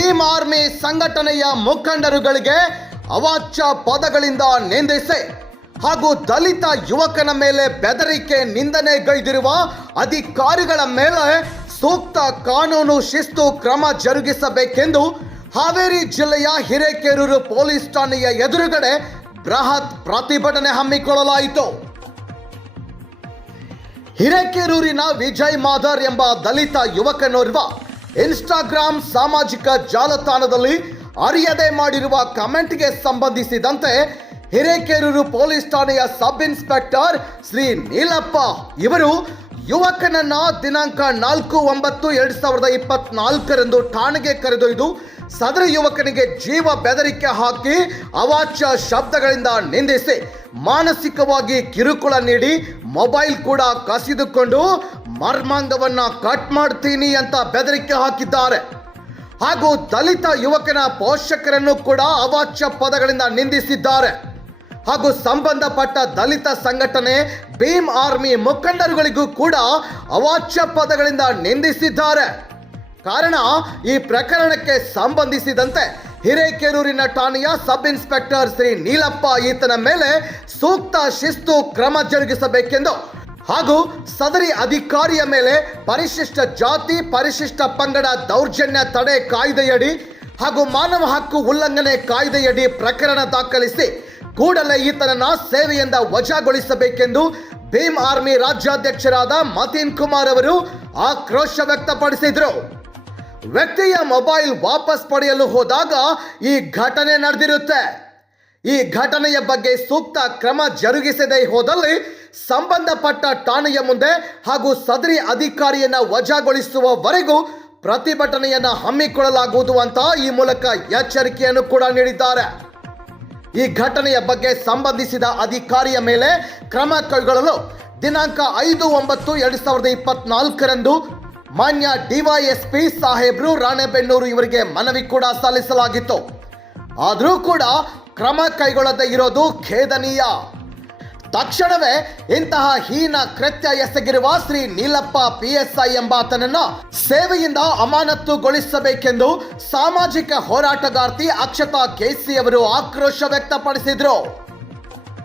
Bhim army ಸಂಘಟನೆಯ ಮುಖಂಡರುಗಳಿಗೆ ಅವಾಚ್ಯ ಪದಗಳಿಂದ ನಿಂದಿಸಿ ಹಾಗೂ ದಲಿತ ಯುವಕನ ಮೇಲೆ ಬೆದರಿಕೆ ನಿಂದನೆಗೈದಿರುವ ಅಧಿಕಾರಿಗಳ ಮೇಲೆ ಸೂಕ್ತ ಕಾನೂನು ಶಿಸ್ತು ಕ್ರಮ ಜರುಗಿಸಬೇಕೆಂದು ಹಾವೇರಿ ಜಿಲ್ಲೆಯ ಹಿರೇಕೆರೂರು ಪೊಲೀಸ್ ಠಾಣೆಯ ಎದುರುಗಡೆ ಬೃಹತ್ ಪ್ರತಿಭಟನೆ ಹಮ್ಮಿಕೊಳ್ಳಲಾಯಿತು. ಹಿರೇಕೆರೂರಿನ ವಿಜಯ್ ಮಾಧರ್ ಎಂಬ ದಲಿತ ಯುವಕನೋರ್ವ ಇನ್ಸ್ಟಾಗ್ರಾಂ ಸಾಮಾಜಿಕ ಜಾಲತಾಣದಲ್ಲಿ ಅರಿಯದೆ ಮಾಡಿರುವ ಕಮೆಂಟ್ಗೆ ಸಂಬಂಧಿಸಿದಂತೆ ಹಿರೇಕೆರೂರು ಪೊಲೀಸ್ ಠಾಣೆಯ ಸಬ್ ಇನ್ಸ್ಪೆಕ್ಟರ್ ಶ್ರೀ ನೀಲಪ್ಪ ಇವರು ಯುವಕನನ್ನ ದಿನಾಂಕ ನಾಲ್ಕು ಒಂಬತ್ತು ಎರಡ್ ಸಾವಿರದ ಇಪ್ಪತ್ನಾಲ್ಕರಂದು ಠಾಣೆಗೆ ಕರೆದೊಯ್ದು ಸದರಿ ಯುವಕನಿಗೆ ಜೀವ ಬೆದರಿಕೆ ಹಾಕಿ ಅವಾಚ್ಯ ಶಬ್ದಗಳಿಂದ ನಿಂದಿಸಿ ಮಾನಸಿಕವಾಗಿ ಕಿರುಕುಳ ನೀಡಿ ಮೊಬೈಲ್ ಕೂಡ ಕಸಿದುಕೊಂಡು ಮರ್ಮಾಂಗವನ್ನ ಕಟ್ ಮಾಡ್ತೀನಿ ಅಂತ ಬೆದರಿಕೆ ಹಾಕಿದ್ದಾರೆ. ಹಾಗೂ ದಲಿತ ಯುವಕನ ಪೋಷಕರನ್ನು ಕೂಡ ಅವಾಚ್ಯ ಪದಗಳಿಂದ ನಿಂದಿಸಿದ್ದಾರೆ. ಹಾಗೂ ಸಂಬಂಧಪಟ್ಟ ದಲಿತ ಸಂಘಟನೆ ಭೀಮ್ ಆರ್ಮಿ ಮುಖಂಡರುಗಳಿಗೂ ಕೂಡ ಅವಾಚ್ಯ ಪದಗಳಿಂದ ನಿಂದಿಸಿದ್ದಾರೆ. ಕಾರಣ, ಈ ಪ್ರಕರಣಕ್ಕೆ ಸಂಬಂಧಿಸಿದಂತೆ ಹಿರೇಕೆರೂರಿನ ಠಾಣೆಯ ಸಬ್ ಇನ್ಸ್ಪೆಕ್ಟರ್ ಶ್ರೀ ನೀಲಪ್ಪ ಈತನ ಮೇಲೆ ಸೂಕ್ತ ಶಿಸ್ತು ಕ್ರಮ ಜರುಗಿಸಬೇಕೆಂದು ಹಾಗೂ ಸದರಿ ಅಧಿಕಾರಿಯ ಮೇಲೆ ಪರಿಶಿಷ್ಟ ಜಾತಿ, ಪರಿಶಿಷ್ಟ ಪಂಗಡ ದೌರ್ಜನ್ಯ ತಡೆ ಕಾಯ್ದೆಯಡಿ ಹಾಗೂ ಮಾನವ ಹಕ್ಕು ಉಲ್ಲಂಘನೆ ಕಾಯ್ದೆಯಡಿ ಪ್ರಕರಣ ದಾಖಲಿಸಿ ಕೂಡಲೇ ಈತನನ್ನ ಸೇವೆಯಿಂದ ವಜಾಗೊಳಿಸಬೇಕೆಂದು ಭೀಮ್ ಆರ್ಮಿ ರಾಜ್ಯಾಧ್ಯಕ್ಷರಾದ ಮತೀನ್ ಕುಮಾರ್ ಅವರು ಆಕ್ರೋಶ ವ್ಯಕ್ತಪಡಿಸಿದರು. ವ್ಯಕ್ತಿಯ ಮೊಬೈಲ್ ವಾಪಸ್ ಪಡೆಯಲು ಹೋದಾಗ ಈ ಘಟನೆ ನಡೆದಿರುತ್ತೆ. ಈ ಘಟನೆಯ ಬಗ್ಗೆ ಸೂಕ್ತ ಕ್ರಮ ಜರುಗಿಸದೆ ಹೋದಲ್ಲಿ ಸಂಬಂಧಪಟ್ಟ ಠಾಣೆಯ ಮುಂದೆ ಹಾಗೂ ಸದರಿ ಅಧಿಕಾರಿಯನ್ನ ವಜಾಗೊಳಿಸುವವರೆಗೂ ಪ್ರತಿಭಟನೆಯನ್ನ ಹಮ್ಮಿಕೊಳ್ಳಲಾಗುವುದು ಅಂತ ಈ ಮೂಲಕ ಎಚ್ಚರಿಕೆಯನ್ನು ಕೂಡ ನೀಡಿದ್ದಾರೆ. ಈ ಘಟನೆಯ ಬಗ್ಗೆ ಸಂಬಂಧಿಸಿದ ಅಧಿಕಾರಿಯ ಮೇಲೆ ಕ್ರಮ ಕೈಗೊಳ್ಳಲು ದಿನಾಂಕ ಐದು ಒಂಬತ್ತು ಎರಡು ಸಾವಿರದ ಇಪ್ಪತ್ನಾಲ್ಕರಂದು ಮಾನ್ಯ ಡಿವೈಎಸ್ಪಿ ಸಾಹೇಬ್ರು ರಾಣೆಬೆನ್ನೂರು ಇವರಿಗೆ ಮನವಿ ಕೂಡ ಸಲ್ಲಿಸಲಾಗಿತ್ತು. ಆದರೂ ಕೂಡ ಕ್ರಮ ಕೈಗೊಳ್ಳದೇ ಇರೋದು ಖೇದನೀಯ. ತಕ್ಷಣವೇ ಇಂತಹ ಹೀನ ಕೃತ್ಯ ಎಸಗಿರುವ ಶ್ರೀ ನೀಲಪ್ಪ ಪಿಎಸ್ಐ ಎಂಬಾತನನ್ನ ಸೇವೆಯಿಂದ ಅಮಾನತುಗೊಳಿಸಬೇಕೆಂದು ಸಾಮಾಜಿಕ ಹೋರಾಟಗಾರ್ತಿ ಅಕ್ಷತಾ ಕೆಸಿ ಅವರು ಆಕ್ರೋಶ ವ್ಯಕ್ತಪಡಿಸಿದ್ರು.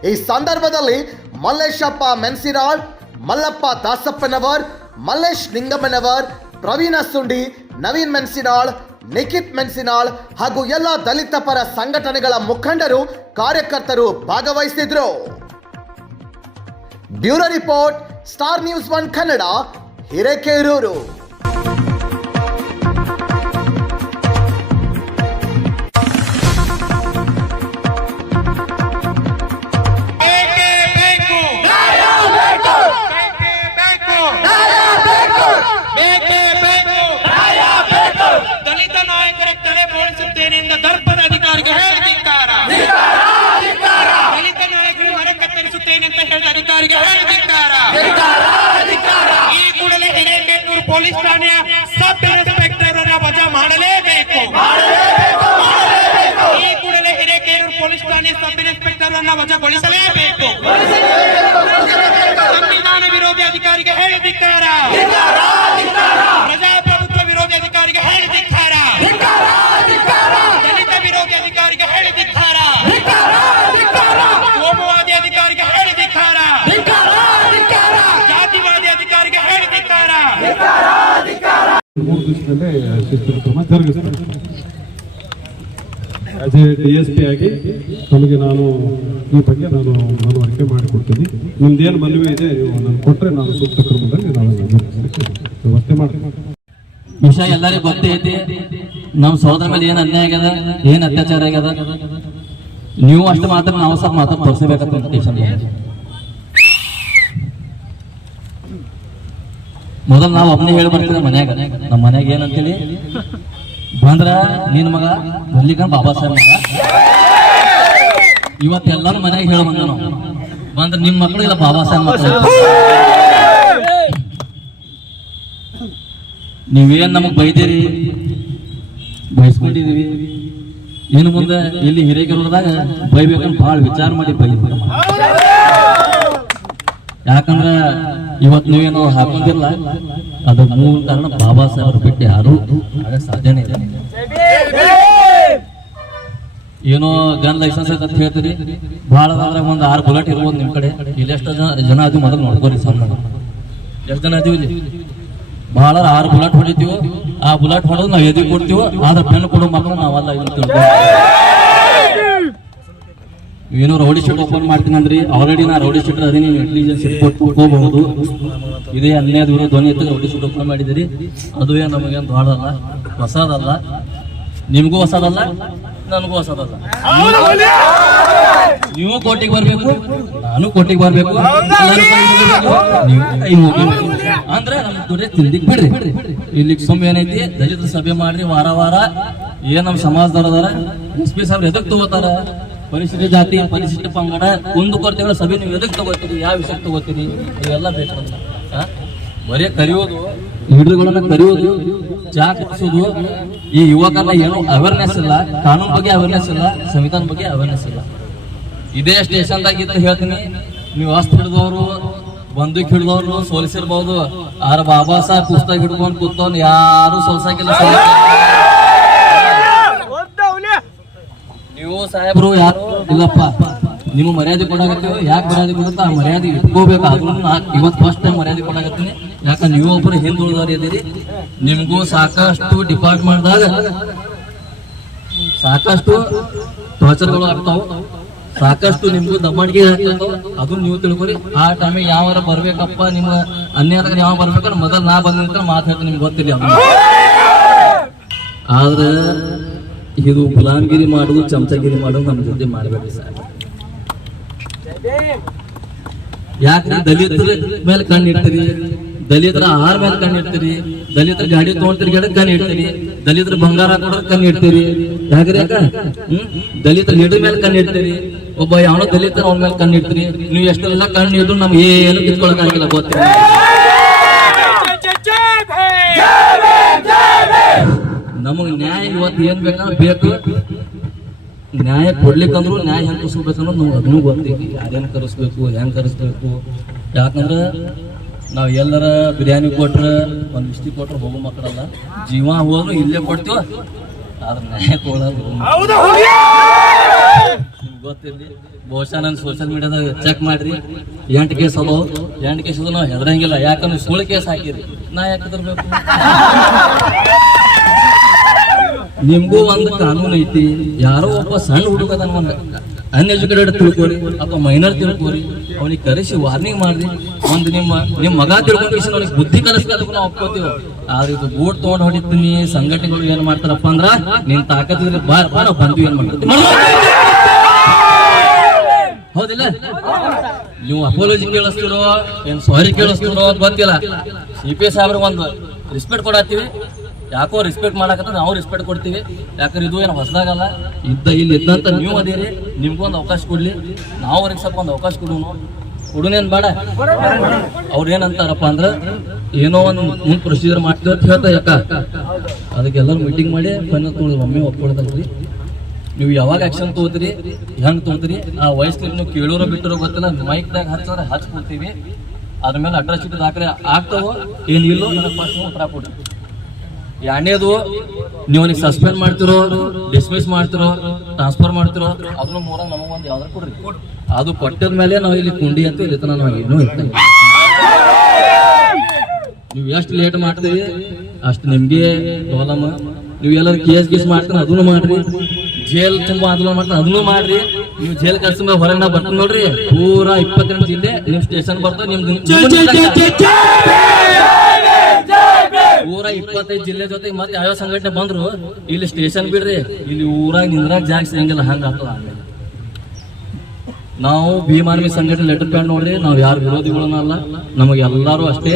ಈ ಸಂದರ್ಭದಲ್ಲಿ ಮಲ್ಲೇಶಪ್ಪ ಮೆನ್ಸಿರಾಳ್, ಮಲ್ಲಪ್ಪ ದಾಸಪ್ಪನವರ್, ಮಲ್ಲೇಶ್ ನಿಂಗಮ್ಮನವರ್, ಪ್ರವೀಣ ಸುಂಡಿ, ನವೀನ್ ಮೆನ್ಸಿನಾಳ್ ನಿಖಿತ್ ಮೆನ್ಸಿನಾಳ್ ಹಾಗೂ ಎಲ್ಲ ದಲಿತ ಪರ ಸಂಘಟನೆಗಳ ಮುಖಂಡರು, ಕಾರ್ಯಕರ್ತರು ಭಾಗವಹಿಸಿದ್ರು. Bureau report star news one Kannada Hirekerur. ದಲಿತ ನಾಯಕರ ತಲೆ ದರ್ಪದ ಸಬ್ ಇನ್ಸ್ಪೆಕ್ಟರ್ ಅನ್ನ ವಜಾಗೊಳಿಸಲೇಬೇಕು ಸಂವಿಧಾನ ವಿರೋಧಿ ಅಧಿಕಾರಿಗೆ ಹೇಳಿದಿಕ್ಕಾರ ಪ್ರಜಾಪ್ರಭುತ್ವ ವಿರೋಧಿ ಅಧಿಕಾರಿಗೆ ಹೇಳಿದಿಕ್ಕಾರ ದಲಿತ ವಿರೋಧಿ ಅಧಿಕಾರಿಗೆ ಹೇಳಿದಿಕ್ಕಾರ ಕೋಮುವಾದಿ ಅಧಿಕಾರಿಗೆ ಹೇಳಿದಿಕ್ಕಾರ ಜಾತಿವಾದಿ ಅಧಿಕಾರಿಗೆ ಹೇಳಿದಿಕ್ಕಾರ ಮೂರು ದಿವಸದಲ್ಲೇ ಶಿಸ್ತು ಕ್ರಮ ಜರುಗಿಸ್ತಾರೆ as A D S P ಆಗಿ ನಮಗೆ ನಾನು ಈ ಬಗ್ಗೆ ನಾನು ಮನವರಿಕೆ ಮಾಡಿಕೊಡ್ತೀನಿ. ನಿಮ್ದೇನು ಮನವಿ ಇದೆ ನೀವು ನಾನು ಕೊಟ್ಟರೆ ನಾನು ಸೂಕ್ತ ಕ್ರಮದಲ್ಲಿ ನಾನು ವ್ಯವಸ್ಥೆ ಮಾಡ್ತೀನಿ. ವಿಷಯ ಎಲ್ಲರಿಗೂ ಗೊತ್ತೈತಿ ನಮ್ಮ ಸೋದರ ಮೇಲೆ ಏನು ಅನ್ಯಾಯ ಆಗ್ಯದ, ಏನ್ ಅತ್ಯಾಚಾರ ಆಗ್ಯದ, ನೀವು ಅಷ್ಟು ಮಾತ್ರ ನಾವು ಸಹ ಮಾತ್ರ ತೋರಿಸಬೇಕಂತ ಮೊದಲು ನಾವು ಒಬ್ಬನೇ ಹೇಳಿ ಬರ್ತೀವಿ ಮನ್ಯಾಗ. ನಮ್ಮ ಮನ್ಯಾಗ ಏನಂತೇಳಿ ಬಂದ್ರ ನಿನ್ ಮಗ ಬರ್ಲಿಕ್ಕ ಬಾಬಾ ಸಾಹೇಬ್ ಮಗ. ಇವತ್ತೆಲ್ಲರೂ ಮನೆಗೆ ಹೇಳ ಬಂದ ನಾವು ಬಂದ್ರ ನಿಮ್ ಮಕ್ಳು ಇಲ್ಲ ಬಾಬಾ ಸಾಹೇಬ್ ಮಕ್ಕಳು ನೀವೇನ್ ನಮಗ್ ಬೈದಿರಿ? ಬಯಸ್ಕೊಂಡಿದೀವಿ ಇನ್ನು ಮುಂದೆ ಇಲ್ಲಿ ಹಿರೇಕೆರೂರದಾಗ ಬೈಬೇಕಂತ ಬಹಳ ವಿಚಾರ ಮಾಡಿ ಬೈ ಯಾಕಂದ್ರ ಇವತ್ ನೀವೇನು ಹಾಕೊಂಡಿಲ್ಲ, ಅದು ಮೂಲ ಕಾರಣ ಬಾಬಾ ಸಾಹೇಬ್ರು ಬಿಟ್ಟು ಯಾರು ಸಾಧ್ಯನೇ ಇಲ್ಲ. ಏನೋ ಗನ್ ಲೈಸೆನ್ಸ್ ಐತೆ ಅಂತ ಹೇಳ್ತೀರಿ? ಭಾಳ ಅಂದ್ರೆ ಒಂದು ಆರು ಬುಲೆಟ್ ಇರ್ಬೋದು ನಿಮ್ಮ ಕಡೆ. ಇಲ್ಲಿ ಎಷ್ಟು ಜನ ಜನ ಅದು ಮೊದಲು ನೋಡ್ಕೋರಿ ಸಣ್ಣ ಎಷ್ಟು ಜನ ಅದೀವಿ ಬಹಳ ಆರು ಬುಲೆಟ್ ಹೊಡಿತೀವಿ? ಆ ಬುಲೆಟ್ ಹೊಡೆದು ನಾವು ಎದಿ ಕೊಡ್ತೀವಿ? ಆದ್ರೆ ಪೆನ್ ಕೊಡೋ ಮಕ್ಕಳು ನಾವೆಲ್ಲ ಇದನ್ನ ತಿಳ್ಕೊ ಏನೋ ರೌಡಿ ಶೀಟ್ ಓಪನ್ ಮಾಡ್ತೀನಿ ಅಂದ್ರಿ ಆಲ್ರೆಡಿ ನಾ ರೌಡಿ ಶೀಟ್ ಅದೇ ನೀವು ಇಂಟೆಲಿಜೆನ್ಸ್ ರಿಪೋರ್ಟ್ ಹೋಗಬಹುದು ಇದೇ ಹನ್ನೆರಡು ದೂರ ಧ್ವನಿ ಎತ್ತಿಗೆ ರೌಡಿ ಶೀಟ್ ಓಪನ್ ಮಾಡಿದಿರಿ ಅದು ಏನು ನಮಗೇನು ದೊಡ್ಡದಲ್ಲ ಹೊಸದಲ್ಲ. ನಿಮಗೂ ಹೊಸದಲ್ಲ ನನಗೂ ಹೊಸದಲ್ಲ. ನೀವು ಕೋಟಿಗೆ ಬರ್ಬೇಕು ನಾನು ಕೋಟಿಗೆ ಬರ್ಬೇಕು. ಅಂದ್ರೆ ನಮ್ ದುಡಿ ತಿಂದಿಕ್ ಬಿಡ್ರಿ. ಇಲ್ಲಿ ಸುಮ್ಮ ಏನೈತಿ? ದಲಿತ ಸಭೆ ಮಾಡ್ರಿ ವಾರ ವಾರ. ಏನ್ ನಮ್ ಸಮಾಜದವ್ರ ಅದಾರ? ಎಸ್ ಪಿ ಸಾಹೇಬ್ರು ಎದಕ್ ತಗೋತಾರ? ಪರಿಶಿಷ್ಟ ಜಾತಿ, ಪರಿಶಿಷ್ಟ ಪಂಗಡ, ಒಂದು ಕೊರತೆಗಳ ಸಭೆ ನೀವು ಎದಕ್ಕೆ ತಗೋತೀರಿ? ಯಾವ ವಿಷಯ ತಗೋತೀರಿ? ಇವೆಲ್ಲ ಬೇಕು ಬರೀ ಕರೆಯೋದು, ಹಿಡಿದುಗಳನ್ನ ಕರೆಯೋದು ಕುಡಿಸೋದು, ಈ ಯುವಕರ ಏನು ಅವೇರ್ನೆಸ್ ಇಲ್ಲ, ಕಾನೂನು ಬಗ್ಗೆ ಅವೇರ್ನೆಸ್ ಇಲ್ಲ ಸಂವಿಧಾನ ಬಗ್ಗೆ ಅವೇರ್ನೆಸ್ ಇಲ್ಲ. ಇದೇ ಸ್ಟೇಷನ್ದಾಗ ಇದ್ದು ಹೇಳ್ತೀನಿ. ನೀವು ಅಸ್ತ್ರ ಹಿಡಿದವರು, ಬಂದೂಕ್ ಹಿಡಿದವ್ರು ಸೋಲಿಸಿರ್ಬಹುದು ಆರ ಬಾಬಾ ಸಾಹೇಬ್ ಪುಸ್ತಕ ಹಿಡ್ಕೊಂಡು ಕೂತವ್ನು, ಯಾರು ಸೋಲ್ಸಂಗಿಲ್ಲ ನೀವು ಸಾಹೇಬ್ರು, ಯಾರು? ಇಲ್ಲಪ್ಪ. ನೀವು ಮರ್ಯಾದೆ ಕೊಡಾಕತ್ತೀವಿ. ಯಾಕೆ ಮರ್ಯಾದೆ ಕೊಡುತ್ತ? ಆ ಮರ್ಯಾದೆ ಇಟ್ಕೋಬೇಕು. ನಾ ಇವತ್ತು ಫಸ್ಟ್ ಟೈಮ್ ಮರ್ಯಾದೆ ಕೊಡಾಕತ್ತೀನಿ. ಯಾಕಂದ್ರೆ ನೀವು ಒಬ್ಬರು ಹಿಂದುಳಿದವ್ರು ಇದ್ದೀರಿ. ನಿಮಗೂ ಸಾಕಷ್ಟು ಡಿಪಾರ್ಟ್ಮೆಂಟ್ದಾಗ ಸಾಕಷ್ಟು ಟಾರ್ಚರ್ಗಳು ಆಗ್ತಾವ. ಸಾಕಷ್ಟು ನಿಮ್ಗೂ ಆಗ್ತಾವ. ಅದನ್ನ ನೀವು ತಿಳ್ಕೊರಿ. ಆ ಟೈಮಿಗೆ ಯಾವಾರ ಬರ್ಬೇಕಪ್ಪ, ನಿಮ್ಮ ಅನ್ಯಾಯ ಯಾವ ಬರ್ಬೇಕಂದ್ರೆ ಮೊದಲು ನಾ ಬಂದ ಮಾತಾಡ್ತೀನಿ ನಿಮ್ಗೆ ಗೊತ್ತಿಲ್ಲ. ಆದ್ರೆ ಇದು ಗುಲಾಮ್ಗಿರಿ ಮಾಡುದು, ಚಮಚಗಿರಿ ಮಾಡುದು ನಮ್ಮ ಜೊತೆ ಮಾಡಬೇಡಿ ಸರ್. ಯಾಕ್ರಿ ದಲಿತರ ಮೇಲೆ ಕಣ್ಣಿಡ್ತೀರಿ ದಲಿತರ ಆಹಾರ ಮೇಲೆ ಕಣ್ಣಿಡ್ತೀರಿ ದಲಿತರ ಗಾಡಿ ತಗೊಂಡ್ತೀರಿ ಗಿಡ ಕಣ್ಣು ಇಡ್ತೀರಿ? ದಲಿತರ ಬಂಗಾರ ಕೊಡೋದ್ ಕಣ್ಣು ಇಡ್ತೀರಿ? ಯಾಕ್ರಿ ಯಾಕ ದಲಿತರ ಲೀಡರ್ ಮೇಲೆ ಕಣ್ಣು ಇಡ್ತೀರಿ? ಒಬ್ಬ ಯಾವನೋ ದಲಿತರ ಅವ್ನ ಮೇಲೆ ಕಣ್ಣಿಡ್ತೀರಿ ನೀವು ಎಷ್ಟೆಲ್ಲ ಕಣ್ಣು ಇದ್ರು ನಮ್ಗೆ ಏನು ಕಿತ್ಕೊಳಕ್ ಆಗಿಲ್ಲ ಗೊತ್ತಿಲ್ಲ ನಮಗ್ ನ್ಯಾಯ ಇವತ್ತು ಏನ್ ಬೇಕಂದ್ರೆ ಬೇಕು. ನ್ಯಾಯ ಕೊಡ್ಲಿಕ್ಕಂದ್ರು ನ್ಯಾಯ ಹೆಂಗ್ ಕರ್ಸ್ಬೇಕಂದ್ರೆ ನಮ್ಗೆ ಅದನ್ನು ಗೊತ್ತೈತಿ ಯಾರೇನ್ ಕರೆಸ್ಬೇಕು ಹೆಂಗ್ ಕರೆಸ್ಬೇಕು? ಯಾಕಂದ್ರೆ ನಾವ್ ಎಲ್ಲರ ಬಿರಿಯಾನಿ ಕೊಟ್ರೆ ಒಂದ್ ಇಷ್ಟಿ ಕೊಟ್ರೆ ಹೋಗೋ ಮಕ್ಕಳಲ್ಲ. ಜೀವ ಹೋದ್ರು ಇಲ್ಲೇ ಕೊಡ್ತೀವ? ಆದ್ರೆ ನ್ಯಾಯ ಕೊಡೋದು ನಿಮ್ಗ್ ಗೊತ್ತಿರ್ಲಿ. ಬಹುಶಃ ನಾನು ಸೋಷಿಯಲ್ ಮೀಡಿಯಾದಾಗ ಚೆಕ್ ಮಾಡ್ರಿ. ಎಂಟು ಕೇಸ್ ಅದಾವ. ಎಂಟು ಕೇಸ್ ಅದು ನಾವು ಹೆದರಂಗಿಲ್ಲ. ಯಾಕಂದ್ರೆ ಸುಳ್ಳು ಕೇಸ್ ಹಾಕಿರಿ ನಾ ಯಾಕೆ ಹೆದರ್ಬೇಕು? ನಿಮ್ಗೂ ಒಂದು ಕಾನೂನು ಐತಿ, ಯಾರೋ ಒಬ್ಬ ಸಣ್ಣ ಹುಡುಗದ ಅನ್ಎಜುಕೇಟೆಡ್ ತಿಳ್ಕೊರಿ ಅಥವಾ ಮೈನರ್ ತಿಳ್ಕೊರಿ ಅವನಿಗೆ ಕರೆಸಿ ವಾರ್ನಿಂಗ್ ಮಾಡ್ರಿ ಒಂದು ನಿಮ್ಮ ನಿಮ್ಮ ಮಗ ತಿಳ್ಕೊಂಡು ಅವನಿಗೆ ಬುದ್ಧಿ ಕಲಿಸ್ಬೇಕು ನಾವು ಒಪ್ಕೋತೀವಿ. ಆದ್ರೆ ಇದು ಬೋಟ್ ತಗೊಂಡ್ ಹೊಡಿತೀನಿ, ಸಂಘಟನೆಗಳು ಏನ್ ಮಾಡ್ತಾರಪ್ಪ ಅಂದ್ರ, ನಿನ್ ತಾಕತ್ತಿದ್ರೆ ಬಾರ ಬಾ ಬಂದ್ವಿ ಏನ್ ಮಾಡ್ತೀವಿ. ಹೌದಿಲ್ಲ? ನೀವು ಅಪೋಲಜಿ ಕೇಳಿಸ್ತಿರೋ, ಏನ್ ಸಾರಿ ಕೇಳಿಸ್ತಿರೋ ಗೊತ್ತಿಲ್ಲ. ಸಿ ಪಿ ಸಾಹೇಬ್ರಿಗೆ ಒಂದು ರೆಸ್ಪೆಕ್ಟ್ ಕೊಡತ್ತೀವಿ. ಯಾಕೋ ರೆಸ್ಪೆಕ್ಟ್ ಮಾಡಕತ್ತ ನಾವು ರೆಸ್ಪೆಕ್ಟ್ ಕೊಡ್ತೀವಿ. ಯಾಕಂದ್ರೆ ಇದು ಏನು ಹೊಸದಾಗಲ್ಲ. ಇದ್ದ ಇಲ್ಲಿ ಇದ್ದಂತ ನೀವು ಅದೇರಿ ನಿಮ್ಗೂ ಒಂದು ಅವಕಾಶ ಕೊಡ್ಲಿ. ನಾವು ಅವ್ರಿಗೆ ಸ್ವಲ್ಪ ಒಂದು ಅವಕಾಶ ಕೊಡೋನು ಕೊಡುನೇನು ಬೇಡ. ಅವ್ರು ಏನಂತಾರಪ್ಪ ಅಂದ್ರೆ ಏನೋ ಒಂದು ಮುಂದೆ ಪ್ರೊಸೀಜರ್ ಮಾಡ್ತೀವಿ ಅಂತ ಹೇಳ್ತಾ ಯಾಕ? ಅದಕ್ಕೆಲ್ಲರೂ ಮೀಟಿಂಗ್ ಮಾಡಿ ಫೈನಲ್ ತೊಗೊಳ್ಳಿ ಒಮ್ಮೆ ಒಪ್ಕೊಳ್ತಲ್ರಿ ನೀವು ಯಾವಾಗ ಆಕ್ಷನ್ ತಗೋತೀರಿ ಹೆಂಗೆ ತಗೋತೀರಿ ಆ ವಯಸ್ಸಿನಲ್ಲಿ ನೀವು ಕೇಳೋರೋ ಬಿಟ್ಟರೋ ಗೊತ್ತಿಲ್ಲ ಮೈಕ್ದಾಗ ಹಚ್ಚಿದ್ರೆ ಹಚ್ಕೊಡ್ತೀವಿ ಅದ್ರ ಮೇಲೆ ಅಡ್ರೆಸ್ ಇಟ್ಟು ದಾಖಲೆ ಆಗ್ತಾವೋ ಏನಿಲ್ಲೋ ನನಗೆ ಫಸ್ಟ್ ಉತ್ತರ ಕೊಡಿ. ಎರಡನೇದು, ನೀವು ಅವನಿಗೆ ಸಸ್ಪೆಂಡ್ ಮಾಡ್ತಿರೋ ಡಿಸ್ಮಿಸ್ ಮಾಡ್ತಿರೋ ಟ್ರಾನ್ಸ್ಫರ್ ಮಾಡ್ತಿರೋ, ಅದನ್ನು ಮೂರ ನಮಗೊಂದು ಯಾವ್ದಾರು ಕೊಡ್ರಿ. ಅದು ಕೊಟ್ಟದ ಮೇಲೆ ನಾವು ಇಲ್ಲಿ ಕುಂಡಿ ಅಂತ ಇಲ್ಲಿ ತನ ನಾವು ಏನೂ ನೀವು ಎಷ್ಟು ಲೇಟ್ ಮಾಡ್ತೀವಿ ಅಷ್ಟು ನಿಮ್ಗೆ ಪ್ರಾಬ್ಲಮ್ ನೀವು ಎಲ್ಲರೂ ಕೇಸ್ ಗೀಸ್ ಮಾಡ್ತಾನೆ, ಅದನ್ನು ಮಾಡ್ರಿ. ಜೇಲ್ ತುಂಬಾ ಆಂದೋಲನ ಮಾಡ್ತಾನೆ, ಅದನ್ನು ಮಾಡ್ರಿ. ನೀವು ಜೇಲ್ ಕೆಲಸ ಮೇಲೆ ಹೊರಗೆ ನಾವು ಬರ್ತೀನಿ ನೋಡ್ರಿ. ಪೂರಾ ಇಪ್ಪತ್ತೆಂಟು ಜಿಲ್ಲೆ ನಿಮ್ ಸ್ಟೇಷನ್ ಬರ್ತದೆ ನಿಮ್ದು ಊರ ಇಪ್ಪತ್ತೈದು ಜಿಲ್ಲೆ ಜೊತೆಗೆ ಮತ್ತೆ ಯಾವ ಸಂಘಟನೆ ಬಂದ್ರು, ಇಲ್ಲಿ ಸ್ಟೇಷನ್ ಬಿಡ್ರಿ, ಇಲ್ಲಿ ಊರಾಗ ನಿಂದ್ರಾಗ ಜಾಗ ಸಿಗಂಗಿಲ್ಲ ಹಂಗ ಆಗ್ತದ. ನಾವು ಭೀಮಾರ್ಮಿ ಸಂಘಟನೆ ಲೆಟರ್ ಪ್ಯಾಂಡ್ ನೋಡ್ರಿ, ನಾವು ಯಾರು ವಿರೋಧಿಗಳನ್ನ ಅಲ್ಲ. ನಮಗೆ ಎಲ್ಲಾರು ಅಷ್ಟೇ.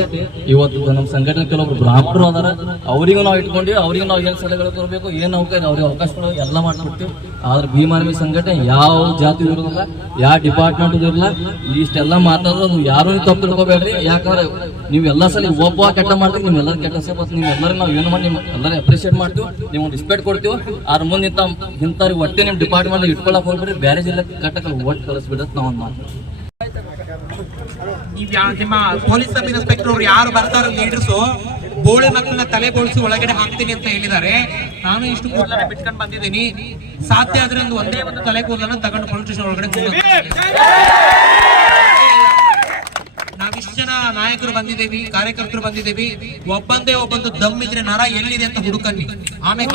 ಇವತ್ತು ನಮ್ಮ ಸಂಘಟನೆ ಕೆಲವೊಬ್ರು ಬ್ರಾಹ್ಮಣರು ಅದಾರ. ಅವರಿಗೂ ನಾವು ಇಟ್ಕೊಂಡ್ವಿ, ಅವರಿಗೂ ನಾವು ಏನ್ ಸಲಹೆಗಳು ಕೊಡಬೇಕು, ಏನ್ ಅವಕಾಶ ಅವ್ರಿಗೆ ಅವಕಾಶಗಳು ಎಲ್ಲ ಮಾಡ್ಕೊಡ್ತೀವಿ. ಆದ್ರೆ ಭೀಮಾರ್ಮಿ ಸಂಘಟನೆ ಯಾವ ಜಾತಿ ಇರೋದಿಲ್ಲ, ಯಾವ ಡಿಪಾರ್ಟ್ಮೆಂಟ್ ಇರಲ್ಲ. ಇಷ್ಟೆಲ್ಲ ಮಾತಾಡೋದು ಯಾರು ತಪ್ಪು ತಿಳ್ಕೊಬೇಡ್ರಿ. ಯಾಕಂದ್ರೆ ನೀವು ಎಲ್ಲ ಸಲ ಒಬ್ಬ ಕೆಟ್ಟ ಮಾಡ್ತೀವಿ ನೀವು ಎಲ್ಲರೂ ಕೆಟ್ಟ ಸೇಪತ್ ನೀವು ಎಲ್ಲರೂ ನಾವು ಏನು ಮಾಡಿ ಎಲ್ಲರೂ ಅಪ್ರಿಷಿಯೇಟ್ ಮಾಡ್ತೀವಿ. ನೀವು ರೆಸ್ಪೆಕ್ಟ್ ಕೊಡ್ತೀವಿ. ಅದ್ರ ಮುಂದೆ ಇಂಥ ಇಂಥವ್ರಿಗೆ ಒಟ್ಟೆ ನಿಮ್ಮ ಡಿಪಾರ್ಟ್ಮೆಂಟ್ ಇಟ್ಕೊಳ್ಳೋಕೆ ಹೋಗ್ಬಿಡ್ರಿ. ಬೇರೆ ಜಿಲ್ಲೆ ಕಟ್ಟಕ್ಕೆ ಒಟ್ಟು ಕಳಿಸ್ಬಿಡತ್ ನಾವು ಮಾತು. ನೀವ್ ನಿಮ್ಮ ಪೊಲೀಸ್ ಸಬ್ ಇನ್ಸ್ಪೆಕ್ಟರ್ ಅವ್ರು ಯಾರು ಬರ್ತಾರ ಲೀಡರ್ಸ್ ಬೋಳೆ ಮಕ್ಕಳನ್ನ ತಲೆ ಬೋಳಿಸಿ ಒಳಗಡೆ ಹಾಕ್ತೀನಿ ಅಂತ ಹೇಳಿದ್ದಾರೆ. ನಾನು ಇಷ್ಟು ಕೂದಲನ್ನ ಬಿಟ್ಕೊಂಡು ಬಂದಿದ್ದೀನಿ. ಸಾಧ್ಯ ಆದ್ರೆ ಒಂದು ಒಂದೇ ಒಂದು ತಲೆ ಕೂದಲನ್ನ ತಗೊಂಡು ಪೊಲೀಸ್ ಸ್ಟೇಷನ್ ಒಳಗಡೆ ನಾವಿಷ್ಟು ಜನ ನಾಯಕರು ಬಂದಿದ್ದೀವಿ, ಕಾರ್ಯಕರ್ತರು ಬಂದಿದ್ದೀವಿ. ಒಬ್ಬಂದೇ ಒಬ್ಬಂದು ದಮ್ ಇದ್ರೆ ನರ ಎಲ್ಲಿದೆ ಅಂತ ಹುಡುಕನ್ನಿ ಆಮೇಲೆ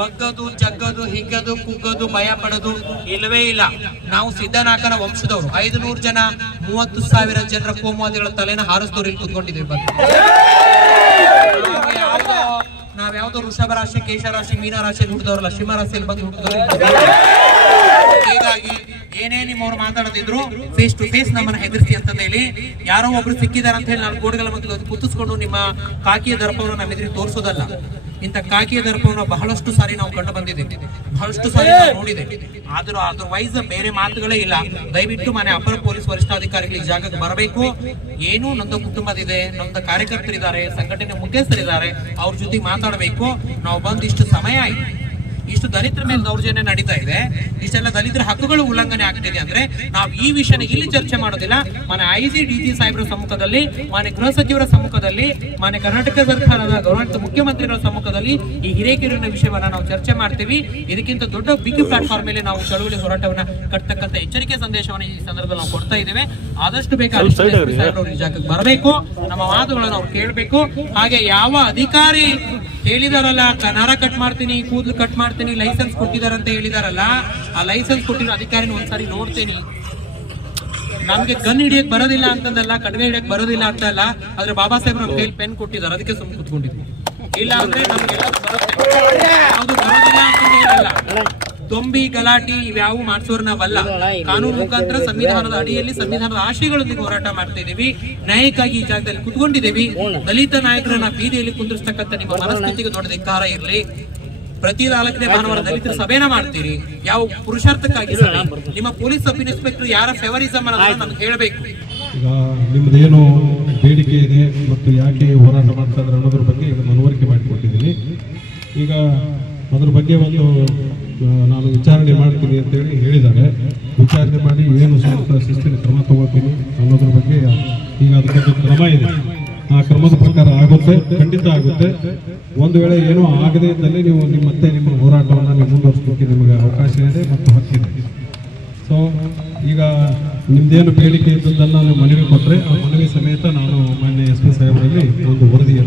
ಬಗ್ಗದು, ಜಗ್ಗದು, ಹಿಗ್ಗದು, ಕುಗ್ಗದು ಭಯ ಪಡೋದು ಇಲ್ಲವೇ ಇಲ್ಲ. ನಾವು ಸಿದ್ಧನಾಕನ ವಂಶದವರು. ಐದು ನೂರು ಜನ, ಮೂವತ್ತು ಸಾವಿರ ಜನರ ಕೋಮುವಾದಿಗಳ ತಲೆನ ಹಾರಿಸಿದವ್ರು ಇಲ್ಲಿ ಕುತ್ಕೊಂಡಿದ್ದೀವಿ ನಾವು ಯಾವ್ದೋ ವೃಷಭ ರಾಶಿ, ಕೇಶ ರಾಶಿ, ಮೀನ ರಾಶಿಯಲ್ಲಿ ಹುಟ್ಟಿದವ್ರಲ್ಲ, ಸಿಂಹ ರಾಶಿಯಲ್ಲಿ ಬಂದು ಹುಟ್ಟಿದವರು ಹೀಗಾಗಿ ಏನೇ ನಿಮ್ಮವ್ರು ಮಾತಾಡದಿದ್ರು ಫೇಸ್ ಟು ಫೇಸ್ ನಮ್ಮನ್ನ ಹೆದರ್ಸಿ ಅಂತ ಹೇಳಿ, ಯಾರೋ ಒಬ್ರು ಸಿಕ್ಕಿದಾರ ಅಂತ ಹೇಳಿ ನಾನು ಗೋಡೆಗಳ ಮಧ್ಯೆ ಕುತ್ತಿಸ್ಕೊಂಡು ನಿಮ್ಮ ಕಾಕಿಯ ದರ್ಪವನ್ನು ನಮ್ಮ ಎದುರಿಗೆ ತೋರಿಸೋದಲ್ಲ. ಇಂಥ ಕಾಕಿಯ ದರ್ಪವನ್ನು ಬಹಳಷ್ಟು ಸಾರಿ ನಾವು ಕಂಡು ಬಂದಿದ್ದೇವೆ. ಬಹಳಷ್ಟು ಸಾರಿ ನಾವು ನೋಡಿದೆ ಆದರೂ ಅದರ್ವೈಸ್ ಬೇರೆ ಮಾತುಗಳೇ ಇಲ್ಲ. ದಯವಿಟ್ಟು ಮನೆ ಅಪರ ಪೊಲೀಸ್ ವರಿಷ್ಠಾಧಿಕಾರಿಗಳು ಈ ಜಾಗಕ್ಕೆ ಬರಬೇಕು. ಏನು ನೊಂದ ಕುಟುಂಬದಿದೆ. ನೊಂದ ಕಾರ್ಯಕರ್ತರಿದ್ದಾರೆ. ಸಂಘಟನೆ ಮುಖ್ಯಸ್ಥರಿದ್ದಾರೆ. ಅವ್ರ ಜೊತೆ ಮಾತಾಡಬೇಕು. ನಾವು ಬಂದಿಷ್ಟು ಸಮಯ ಆಯ್ತು. ಇಷ್ಟು ದಲಿತರ ಮೇಲೆ ದೌರ್ಜನ್ಯ ನಡೀತಾ ಇದೆ. ಇಷ್ಟೆಲ್ಲ ದಲಿತರ ಹಕ್ಕುಗಳು ಉಲ್ಲಂಘನೆ ಆಗ್ತಿದೆ ಅಂದ್ರೆ ನಾವು ಈ ವಿಷಯನ ಇಲ್ಲಿ ಚರ್ಚೆ ಮಾಡೋದಿಲ್ಲ. ಮನೆ ಐ ಜಿ ಡಿ ಜಿ ಸಾಹೇಬರ ಸಮ್ಮುಖದಲ್ಲಿ ಮಾನ್ಯ ಗೃಹ ಸಚಿವರ ಸಮ್ಮುಖದಲ್ಲಿ ಮಾನ್ಯ ಕರ್ನಾಟಕ ಸರ್ಕಾರದ ಗೌರವಾನ್ವಿತ ಮುಖ್ಯಮಂತ್ರಿಗಳ ಸಮ್ಮುಖದಲ್ಲಿ ಈ ಹಿರೇಕಿರಿನ ವಿಷಯವನ್ನ ನಾವು ಚರ್ಚೆ ಮಾಡ್ತೀವಿ. ಇದಕ್ಕಿಂತ ದೊಡ್ಡ ಬಿಗ್ ಪ್ಲಾಟ್ಫಾರ್ಮ್ ಮೇಲೆ ನಾವು ಚಳುವಳಿ ಹೋರಾಟವನ್ನ ಕಟ್ಟತಕ್ಕಂತ ಎಚ್ಚರಿಕೆ ಸಂದೇಶವನ್ನು ಈ ಸಂದರ್ಭದಲ್ಲಿ ನಾವು ಕೊಡ್ತಾ ಇದ್ದೇವೆ. ಆದಷ್ಟು ಸಾಹೇಬರು ಜಾಗಕ್ಕೆ ಬರಬೇಕು. ನಮ್ಮ ಮಾತುಗಳನ್ನು ಅವ್ರು ಕೇಳಬೇಕು. ಹಾಗೆ ಯಾವ ಅಧಿಕಾರಿ ಹೇಳಿದಾರಲ್ಲ ಕನ್ನಡ ಕಟ್ ಮಾಡ್ತೀನಿ ಕೂದಲು ಕಟ್ ಮಾಡ್ತೀನಿ. ಲೈಸೆನ್ಸ್ ಕೊಟ್ಟಿದ್ದಾರೆ ಅಂತ ಹೇಳಿದಾರಲ್ಲ, ಆ ಲೈಸೆನ್ಸ್ ಕೊಟ್ಟಿರೋ ಅಧಿಕಾರಿನ ಒಂದ್ಸಾರಿ ನೋಡ್ತೀನಿ. ನಮ್ಗೆ ಗನ್ ಹಿಡಿಯಕ್ ಬರೋದಿಲ್ಲ ಅಂತಂದಲ್ಲ, ಕಡಿಮೆ ಹಿಡಿಯಕ್ ಬರೋದಿಲ್ಲ ಅಂತ ಅಲ್ಲ ಆದ್ರೆ ಬಾಬಾ ಸಾಹೇಬ್ ನಮ್ ಪೆನ್ ಕೊಟ್ಟಿದ್ದಾರೆ, ಅದಕ್ಕೆ ಸುಮ್ಮನೆ ಕುತ್ಕೊಂಡಿದ್ವಿ ಇಲ್ಲ ಅಂದ್ರೆ ದೊಂಬಿ, ಗಲಾಟಿ ಇವ್ಯಾವು ಮಾಡಿಸೋರು ನಾವಲ್ಲ. ಕಾನೂನು ಮುಖಾಂತರ ಸಂವಿಧಾನದ ಅಡಿಯಲ್ಲಿ ಸಂವಿಧಾನದ ಆಶಯಗಳೊಂದಿಗೆ ಹೋರಾಟ ಮಾಡ್ತಾ ಇದ್ದೀವಿ. ನ್ಯಾಯಕ್ಕಾಗಿ ಈ ಜಾಗದಲ್ಲಿ ಕುತ್ಕೊಂಡಿದ್ದೀವಿ. ದಲಿತ ನಾಯಕರನ್ನ ಬೀದಿಯಲ್ಲಿ ಕುಂದಿರ್ತಕ್ಕಂಥ ನಿಮ್ಮ ಮನಸ್ಥಿತಿಗೆ ದೊಡ್ಡ ಧಿಕ್ಕಾರ ಇರಲಿ. ಪ್ರತಿ ನಾಲ್ಕನೇ ಭಾನುವಾರ ದಲಿತರ ಸಭೆನ ಮಾಡ್ತೀರಿ. ಯಾವ ಪುರುಷಾರ್ಥಕ್ಕಾಗಿ? ನಿಮ್ಮ ಪೊಲೀಸ್ ಸಬ್ ಇನ್ಸ್ಪೆಕ್ಟರ್ ಯಾರ ಫೇವರಿಸಮ್ ಅನ್ನೋದನ್ನ ನಮ್ಗೆ ಹೇಳಬೇಕು. ಈಗ ನಿಮ್ಮದೇನು ಬೇಡಿಕೆ ಇದೆ ಮತ್ತು ಯಾಕೆ ಹೋರಾಟ ಮಾಡ್ತಾ ಇದ್ದಾರೆ ಅನ್ನೋದ್ರ ಬಗ್ಗೆ ಇದನ್ನು ಮನವರಿಕೆ ಮಾಡಿಕೊಟ್ಟಿದ್ದೀನಿ. ಈಗ ಅದ್ರ ಬಗ್ಗೆ ಒಂದು ನಾನು ವಿಚಾರಣೆ ಮಾಡ್ತೀನಿ ಅಂತೇಳಿ ಹೇಳಿದ್ದಾರೆ. ವಿಚಾರಣೆ ಮಾಡಿ ಏನು ಸೂಕ್ತ ಶಿಸ್ತಿನ ಕ್ರಮ ತಗೋತೀನಿ ಅನ್ನೋದ್ರ ಬಗ್ಗೆ ಈಗ ಅದಕ್ಕೊಂದು ಕ್ರಮ ಇದೆ. ಆ ಕ್ರಮದ ಪ್ರಕಾರ ಆಗುತ್ತೆ, ಖಂಡಿತ ಆಗುತ್ತೆ. ಒಂದು ವೇಳೆ ಏನೋ ಆಗದೇ ಇದ್ದಲ್ಲಿ ನೀವು ನಿಮ್ಮ ಮತ್ತೆ ನಿಮ್ಮ ಹೋರಾಟವನ್ನು ನೀವು ಮುಂದುವರಿಸಲಿಕ್ಕೆ ನಿಮಗೆ ಅವಕಾಶ ಇದೆ ಮತ್ತು ಹಕ್ಕಿದೆ ಸೊ ಈಗ ನಿಮ್ದೇನು ಬೇಡಿಕೆ ಇದ್ದದ್ದನ್ನು ನೀವು ಮನವಿ ಕೊಟ್ಟರೆ ಆ ಮನವಿ ಸಮೇತ ನಾನು ಮಾನ್ಯ ಎಸ್ ಪಿ ಸಾಹೇಬರಲ್ಲಿ ಒಂದು ಸಲ್ಲಿಸ್ತೀನಿ